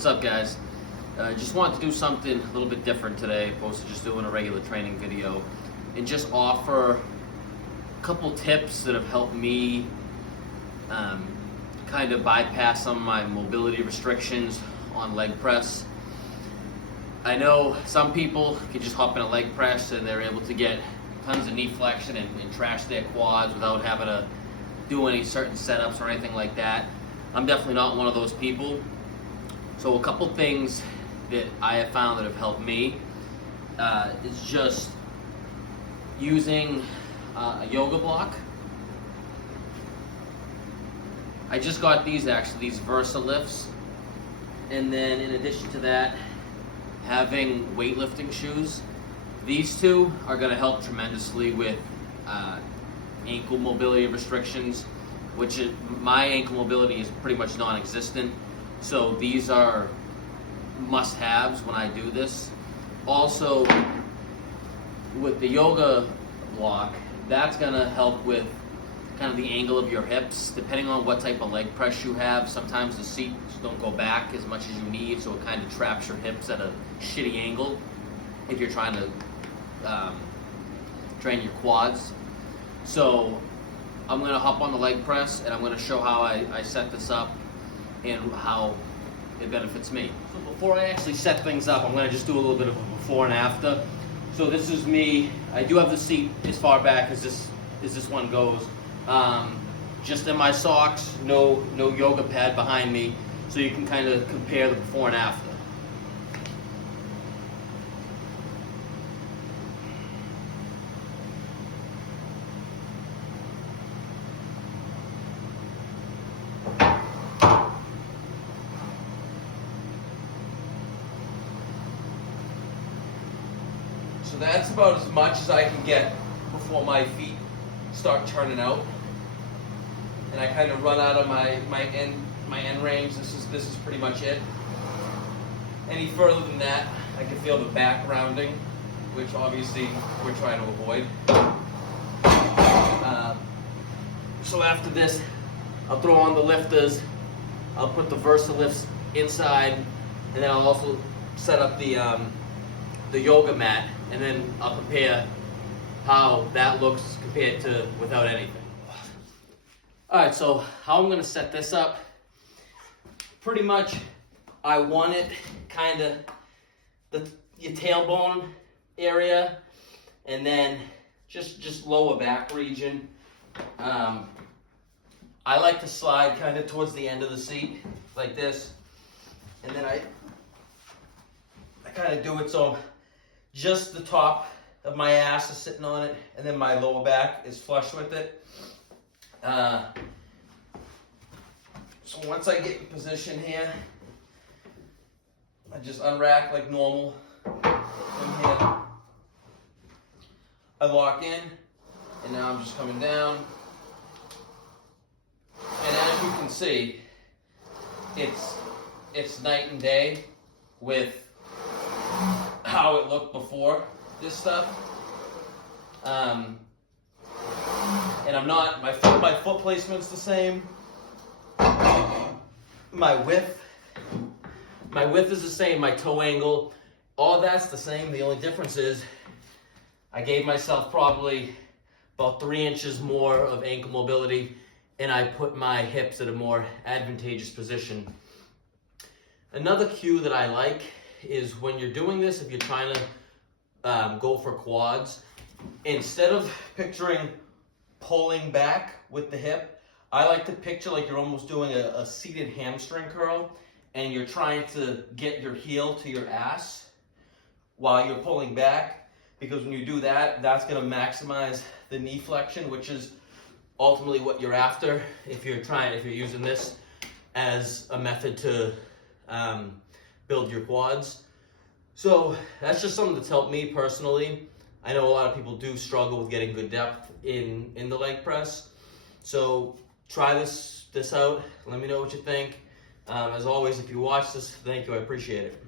What's up, guys? Just wanted to do something a little bit different today, opposed to just doing a regular training video, and just offer a couple tips that have helped me kind of bypass some of my mobility restrictions on leg press. I know some people can just hop in a leg press and they're able to get tons of knee flexion and trash their quads without having to do any certain setups or anything like that. I'm definitely not one of those people. So a couple things that I have found that have helped me is just using a yoga block. I just got these Versa lifts, and then in addition to that, having weightlifting shoes. These two are going to help tremendously with ankle mobility restrictions, which my ankle mobility is pretty much non-existent. So these are must-haves when I do this. Also, with the yoga block, that's going to help with kind of the angle of your hips. Depending on what type of leg press you have, sometimes the seats don't go back as much as you need, so it kind of traps your hips at a shitty angle if you're trying to train your quads. So I'm going to hop on the leg press and I'm going to show how I set this up and how it benefits me. So before I actually set things up, I'm going to just do a little bit of a before and after. So this is me. I do have the seat as far back as this one goes. Just in my socks, no yoga pad behind me, so you can kind of compare the before and after. So that's about as much as I can get before my feet start turning out, and I kind of run out of my end range. This is pretty much it. Any further than that, I can feel the back rounding, which obviously we're trying to avoid. So after this, I'll throw on the lifters. I'll put the Versa lifts inside, and then I'll also set up the yoga mat, and then I'll compare how that looks compared to without anything. Alright, so how I'm going to set this up, pretty much I want it kind of your tailbone area, and then just lower back region. I like to slide kind of towards the end of the seat like this, and then I kind of do it so just the top of my ass is sitting on it, and then my lower back is flush with it. So once I get in position here, I just unrack like normal. From here, I lock in, and now I'm just coming down. And as you can see, it's night and day with how it looked before this stuff. And I'm not, my foot placement's the same. My width is the same, my toe angle, all that's the same. The only difference is I gave myself probably about 3 inches more of ankle mobility, and I put my hips at a more advantageous position. Another cue that I like is when you're doing this, if you're trying to go for quads, instead of picturing pulling back with the hip, I like to picture like you're almost doing a seated hamstring curl, and you're trying to get your heel to your ass while you're pulling back, because when you do that, that's going to maximize the knee flexion, which is ultimately what you're after if you're using this as a method to build your quads. So that's just something that's helped me personally. I know a lot of people do struggle with getting good depth in the leg press. So try this out. Let me know what you think. As always, if you watch this, thank you. I appreciate it.